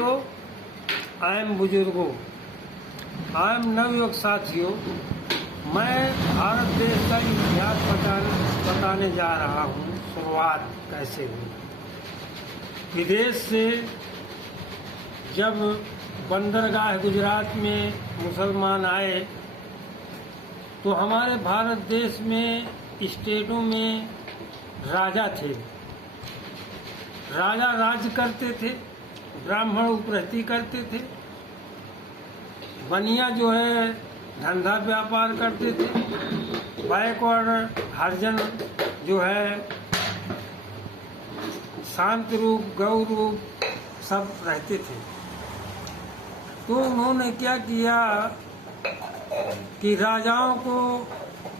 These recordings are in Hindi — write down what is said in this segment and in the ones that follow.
तो आयम बुजुर्गों, आयम नवयुवक साथियों, मैं भारत देश का इतिहास बताने जा रहा हूँ। शुरुआत कैसे हुई। विदेश से जब बंदरगाह गुजरात में मुसलमान आए तो हमारे भारत देश में स्टेटों में राजा थे। राजा राज्य करते थे, ब्राह्मण उपरती करते थे, बनिया जो है धंधा व्यापार करते थे, बैकवर्ड हरिजन जो है शांत रूप गौ रूप सब रहते थे। तो उन्होंने क्या किया कि राजाओं को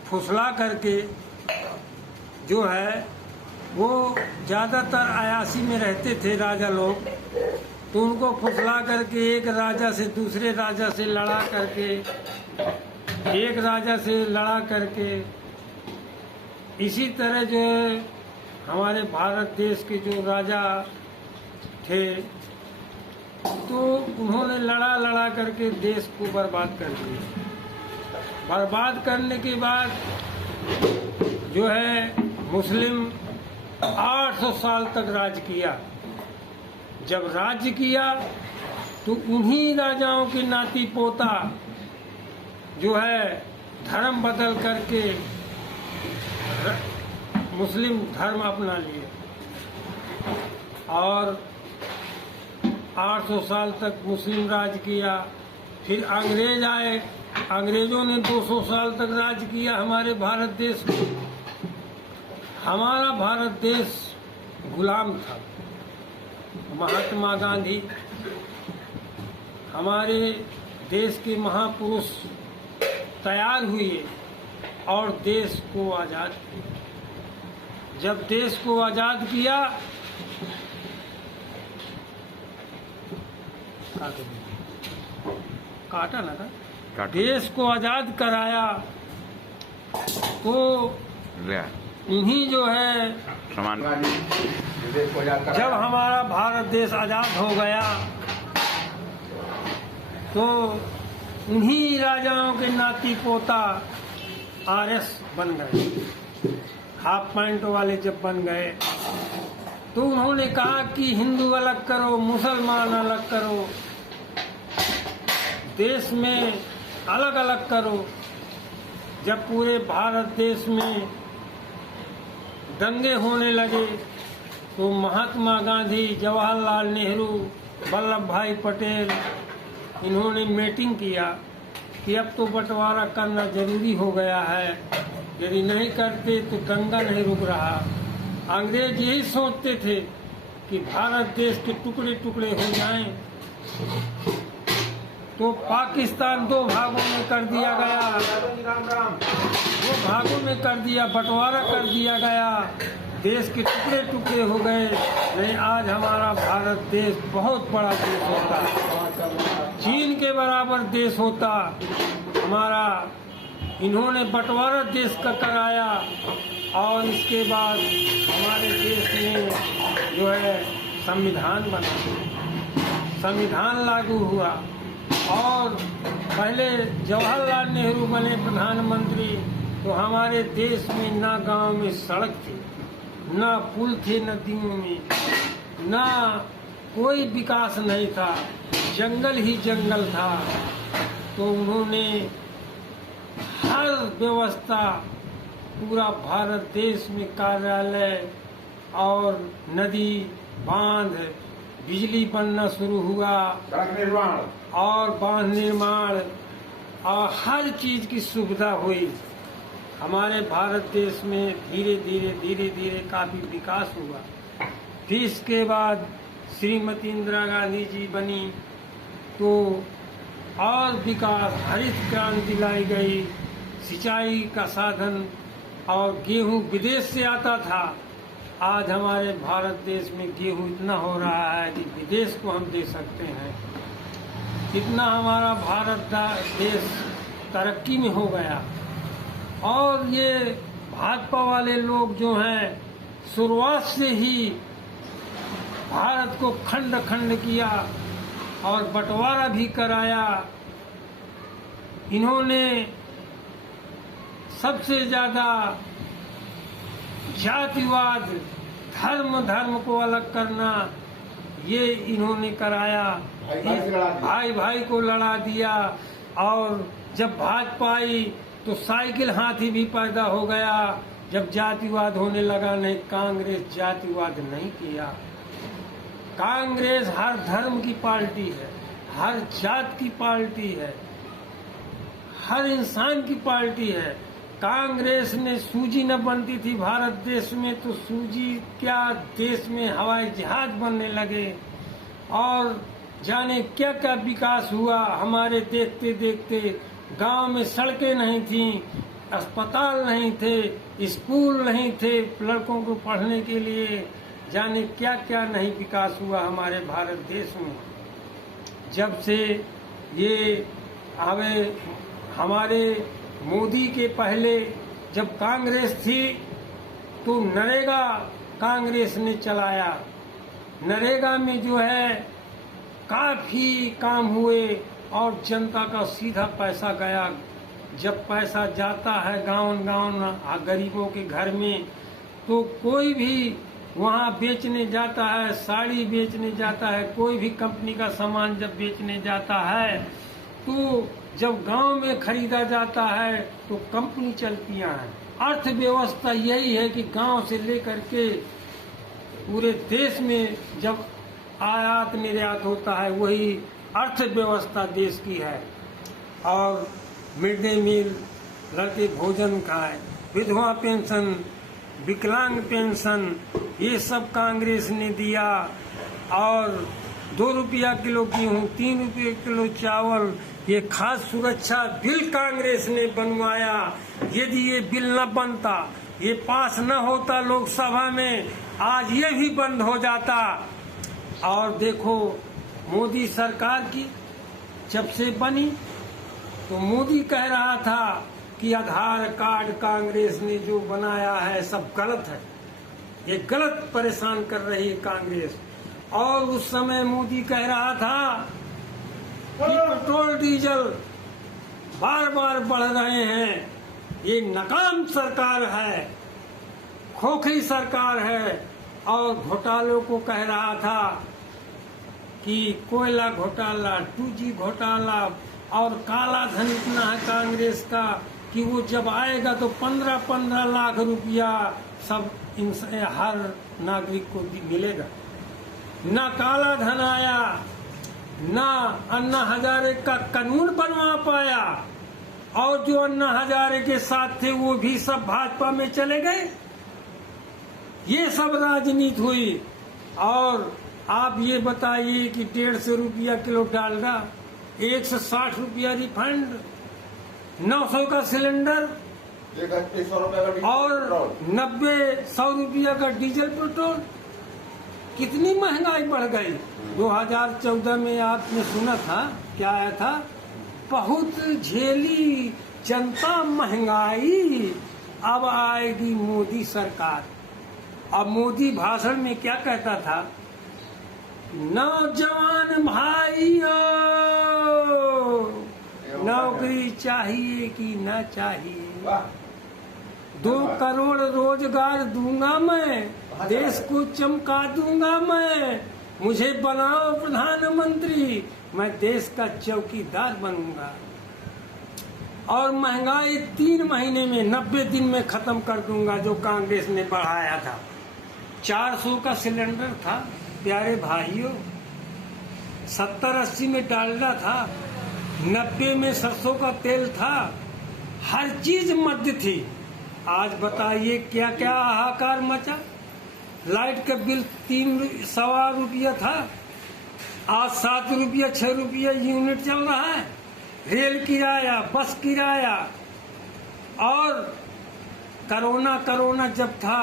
फुसला करके जो है वो ज़्यादातर अयासी में रहते थे राजा लोग, तो उनको फुसला करके एक राजा से दूसरे राजा से लड़ा करके, एक राजा से लड़ा करके, इसी तरह जो है हमारे भारत देश के जो राजा थे तो उन्होंने लड़ा करके देश को बर्बाद कर दिया। बर्बाद करने के बाद जो है मुस्लिम 800 साल तक राज किया। जब राज्य किया तो उन्हीं राजाओं के नाती पोता जो है धर्म बदल करके मुस्लिम धर्म अपना लिए और 800 साल तक मुस्लिम राज किया। फिर अंग्रेज आए, अंग्रेजों ने 200 साल तक राज किया हमारे भारत देश में। हमारा भारत देश गुलाम था। महात्मा गांधी हमारे देश के महापुरुष तैयार हुए और देश को आज़ाद किया। जब देश को आज़ाद किया काटा ना था, देश को आज़ाद कराया तो इन्हीं जो है जब हमारा भारत देश आज़ाद हो गया तो उन्हीं राजाओं के नाती पोता आरएस बन गए। हाफ पैंट वाले जब बन गए तो उन्होंने कहा कि हिंदू अलग करो, मुसलमान अलग करो, देश में अलग अलग करो। जब पूरे भारत देश में दंगे होने लगे तो महात्मा गांधी, जवाहरलाल नेहरू, वल्लभ भाई पटेल इन्होंने मीटिंग किया कि अब तो बंटवारा करना जरूरी हो गया है, यदि नहीं करते तो दंगा नहीं रुक रहा। अंग्रेज यही सोचते थे कि भारत देश के टुकड़े टुकड़े हो जाएं तो पाकिस्तान 2 भागों में कर दिया गया, 2 भागों में कर दिया, बंटवारा कर दिया गया, देश के टुकड़े टुकड़े हो गए। नहीं, आज हमारा भारत देश बहुत बड़ा देश होता, चीन के बराबर देश होता हमारा। इन्होंने बंटवारा देश का कराया और इसके बाद हमारे देश में जो है संविधान बना, संविधान लागू हुआ और पहले जवाहरलाल नेहरू बने प्रधानमंत्री तो हमारे देश में ना गांव में सड़क थी, ना पुल थे नदियों में, ना कोई विकास नहीं था, जंगल ही जंगल था। तो उन्होंने हर व्यवस्था पूरा भारत देश में कार्यालय और नदी, बांध, बिजली बनना शुरू हुआ, सड़क निर्माण और बांध निर्माण और हर चीज की सुविधा हुई। हमारे भारत देश में धीरे धीरे काफी विकास हुआ। फिर इसके बाद श्रीमती इंदिरा गांधी जी बनी तो और विकास, हरित क्रांति लाई गई, सिंचाई का साधन और गेहूं विदेश से आता था। आज हमारे भारत देश में गेहूं इतना हो रहा है कि विदेश को हम दे सकते हैं। इतना हमारा भारत देश तरक्की में हो गया। और ये भाजपा वाले लोग जो हैं शुरुआत से ही भारत को खंड खंड किया, और बंटवारा भी कराया। इन्होंने सबसे ज्यादा जातिवाद, धर्म को अलग करना, ये इन्होंने कराया। भाई भाई को लड़ा दिया। और जब भाजपा आई तो साइकिल हाथी भी पैदा हो गया। जब जातिवाद होने लगा, नहीं, कांग्रेस जातिवाद नहीं किया। कांग्रेस हर धर्म की पार्टी है, हर जात की पार्टी है, हर इंसान की पार्टी है। कांग्रेस ने सूजी न बनती थी भारत देश में, तो सूजी क्या, देश में हवाई जहाज बनने लगे और जाने क्या क्या विकास हुआ हमारे देखते देखते। गांव में सड़कें नहीं थीं, अस्पताल नहीं थे, स्कूल नहीं थे लड़कों को पढ़ने के लिए, जाने क्या क्या नहीं विकास हुआ हमारे भारत देश में। जब से ये आवे, हमारे मोदी के पहले जब कांग्रेस थी तो नरेगा कांग्रेस ने चलाया। नरेगा में जो है काफी काम हुए और जनता का सीधा पैसा गया। जब पैसा जाता है गांव गरीबों के घर में, तो कोई भी वहाँ बेचने जाता है, साड़ी बेचने जाता है, कोई भी कंपनी का सामान जब बेचने जाता है, तो जब गांव में खरीदा जाता है तो कंपनी चलती है। अर्थव्यवस्था यही है कि गांव से लेकर के पूरे देश में जब आयात निर्यात होता है, वही अर्थव्यवस्था देश की है। और मिड डे मील, लड़के भोजन खाए, विधवा पेंशन, विकलांग पेंशन, ये सब कांग्रेस ने दिया। और 2 रुपया किलो गेहूँ, 3 रुपये किलो चावल, ये खाद्य सुरक्षा बिल कांग्रेस ने बनवाया। यदि ये बिल न बनता, ये पास न होता लोकसभा में, आज ये भी बंद हो जाता। और देखो मोदी सरकार की जब से बनी, तो मोदी कह रहा था कि आधार कार्ड कांग्रेस ने जो बनाया है सब गलत है, ये गलत परेशान कर रही है कांग्रेस। और उस समय मोदी कह रहा था कि पेट्रोल डीजल बार बार बढ़ रहे हैं, ये नाकाम सरकार है, खोखली सरकार है। और घोटालों को कह रहा था कि कोयला घोटाला, 2G घोटाला, और काला धन इतना है कांग्रेस का कि वो जब आएगा तो 15-15 लाख रुपया सब हर नागरिक को मिलेगा। ना काला धन आया, ना अन्ना हजारे का कानून बनवा पाया, और जो अन्ना हजारे के साथ थे वो भी सब भाजपा में चले गए। ये सब राजनीति हुई। और आप ये बताइए कि 150 रुपया किलो डालडा, 160 रुपया रिफाइंड, 900 का सिलेंडर और 90-100 रुपया का डीजल पेट्रोल, कितनी महंगाई बढ़ गई। 2014 में आपने सुना था, क्या आया था, बहुत झेली जनता महंगाई, अब आएगी मोदी सरकार। अब मोदी भाषण में क्या कहता था, नौजवान भाइयों, नौकरी चाहिए कि न चाहिए, 2 करोड़ रोजगार दूंगा मैं, देश को चमका दूंगा मैं, मुझे बनाओ प्रधानमंत्री, मैं देश का चौकीदार बनूंगा। और महंगाई 3 महीने में, 90 दिन में खत्म कर दूंगा, जो कांग्रेस ने बढ़ाया था। 400 का सिलेंडर था प्यारे भाइयों, 70-80 में डालडा था, 90 में सरसों का तेल था, हर चीज मध्य थी। आज बताइए क्या क्या हाहाकार मचा। लाइट का बिल 3-1.25 रुपया था, आज 7 रुपया 6 रुपया यूनिट चल रहा है। रेल किराया, बस किराया। और कोरोना जब था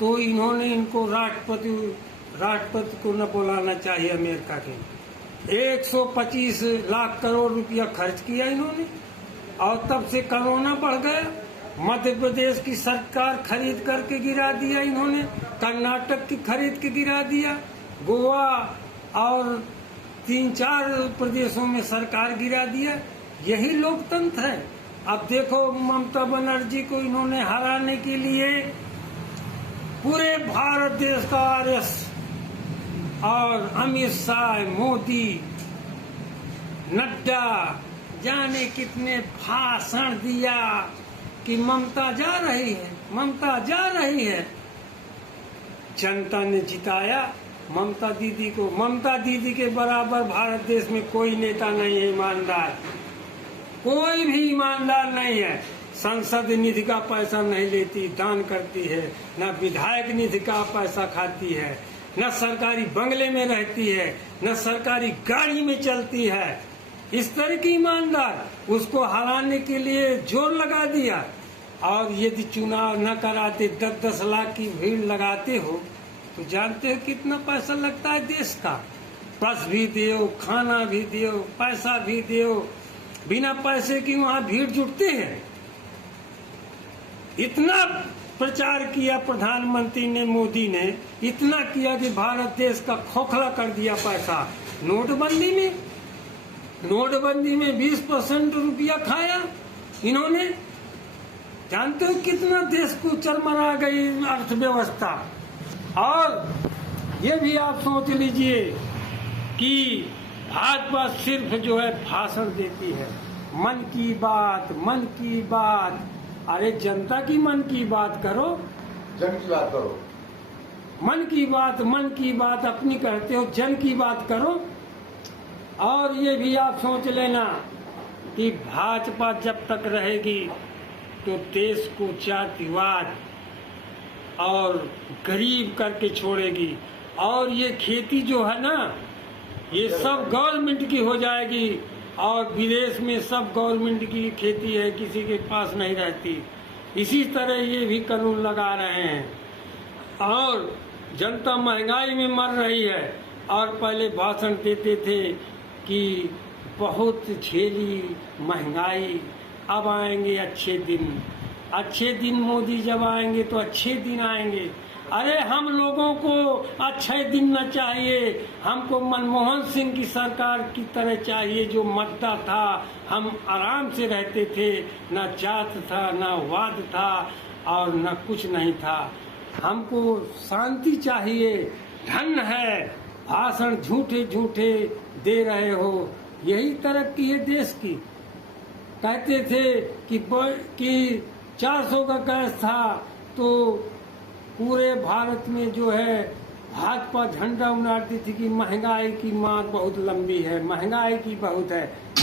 तो इन्होंने इनको राष्ट्रपति को न बुलाना चाहिए अमेरिका के, 125 लाख करोड़ रुपया खर्च किया इन्होंने, और तब से कोरोना बढ़ गया। मध्य प्रदेश की सरकार खरीद करके गिरा दिया इन्होंने, कर्नाटक की खरीद के गिरा दिया, गोवा और 3-4 प्रदेशों में सरकार गिरा दिया। यही लोकतंत्र है। अब देखो, ममता बनर्जी को इन्होंने हराने के लिए पूरे भारत देश का आरएस और अमित शाह, मोदी, नड्डा जाने कितने भाषण दिया कि ममता जा रही है, ममता जा रही है। जनता ने जिताया ममता दीदी को। ममता दीदी के बराबर भारत देश में कोई नेता नहीं है ईमानदार, कोई भी ईमानदार नहीं है। संसद निधि का पैसा नहीं लेती, दान करती है, न विधायक निधि का पैसा खाती है, न सरकारी बंगले में रहती है, न सरकारी गाड़ी में चलती है। इस तरह की ईमानदार, उसको हराने के लिए जोर लगा दिया। और यदि चुनाव न कराते, 10-10 लाख की भीड़ लगाते हो, तो जानते हो कितना पैसा लगता है देश का। बस भी दियो, खाना भी दियो, पैसा भी दियो, बिना पैसे की वहाँ भीड़ जुटते हैं। इतना प्रचार किया प्रधानमंत्री ने, मोदी ने इतना किया कि भारत देश का खोखला कर दिया पैसा। नोटबंदी में 20% रुपया खाया इन्होंने। जानते हो कितना देश को चरमरा गई अर्थव्यवस्था। और ये भी आप सोच लीजिए कि भाजपा सिर्फ जो है भाषण देती है, मन की बात, मन की बात। अरे जनता की मन की बात करो, जन की बात करो। मन की बात अपनी करते हो, जन की बात करो। और ये भी आप सोच लेना कि भाजपा जब तक रहेगी तो देश को जातिवाद और गरीब करके छोड़ेगी। और ये खेती जो है ना, ये सब गवर्नमेंट की हो जाएगी। और विदेश में सब गवर्नमेंट की खेती है, किसी के पास नहीं रहती। इसी तरह ये भी कानून लगा रहे हैं। और जनता महंगाई में मर रही है। और पहले भाषण देते थे कि बहुत झेली महंगाई, अब आएंगे अच्छे दिन। अच्छे दिन मोदी जब आएंगे तो अच्छे दिन आएंगे। अरे हम लोगों को अच्छे दिन न चाहिए, हमको मनमोहन सिंह की सरकार की तरह चाहिए, जो मद्दा था, हम आराम से रहते थे, न जात था, न वाद था, और न कुछ नहीं था। हमको शांति चाहिए। धन है, भाषण झूठे झूठे दे रहे हो। यही तरक्की है देश की। कहते थे कि 400 का गैस था तो पूरे भारत में जो है भाजपा झंडा उड़ाती थी कि महंगाई की मार बहुत लंबी है, महंगाई की बहुत है।